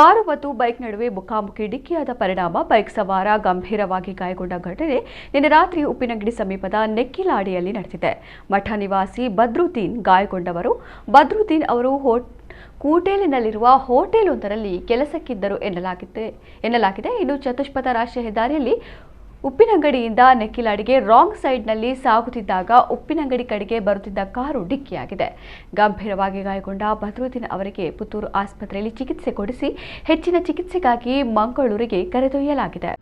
Car ಮತ್ತು bike ನಡುವೆ ಮುಖಾಮುಖಿ ಡಿಕ್ಕಿಯಾದ ಪರಿಣಾಮ ಬೈಕ್ ಸವಾರ ಗಂಭೀರವಾಗಿ ಗಾಯಗೊಂಡ ಘಟನೆ ನಿನ್ನೆ ರಾತ್ರಿ ಉಪ್ಪಿನಂಗಡಿ ಸಮೀಪದ ನೆಕ್ಕಿಲಾಡಿಯಲ್ಲಿ ನಡೆದಿದೆ. ಮಠ ನಿವಾಸಿ ಬದ್ರುದ್ದೀನ್ ಗಾಯಗೊಂಡವರು. ಬದ್ರುದ್ದೀನ್ ಅವರು ಕೂಟೇಲಿನಲ್ಲಿರುವ ಹೋಟೆಲೊಂದರಲ್ಲಿ ಕೆಲಸಕ್ಕಿದ್ದರು ಎನ್ನಲಾಗಿದೆ. ಇನ್ನು ಚತುಷ್ಪಥ ರಾಷ್ಟ್ರೀಯ ಹೆದ್ದಾರಿಯಲ್ಲಿ ಉಪ್ಪಿನಂಗಡಿಯಿಂದ ನೆಕ್ಕಿಲಾಡಿಗೆ ರಾಂಗ್ ಸೈಡ್ನಲ್ಲಿ ಸಾಗುತ್ತಿದ್ದಾಗ ಉಪ್ಪಿನಂಗಡಿ ಕಡೆಗೆ ಬರುತ್ತಿದ್ದ ಕಾರು ಡಿಕ್ಕಿಯಾಗಿದೆ. ಗಂಭೀರವಾಗಿ ಗಾಯಗೊಂಡ ಬದ್ರುದ್ದೀನ್ ಅವರಿಗೆ ಪುತ್ತೂರು ಆಸ್ಪತ್ರೆಯಲ್ಲಿ ಚಿಕಿತ್ಸೆ ಕೊಡಿಸಿ ಹೆಚ್ಚಿನ ಚಿಕಿತ್ಸೆಗಾಗಿ ಮಂಗಳೂರಿಗೆ ಕರೆದೊಯ್ಯಲಾಗಿದೆ.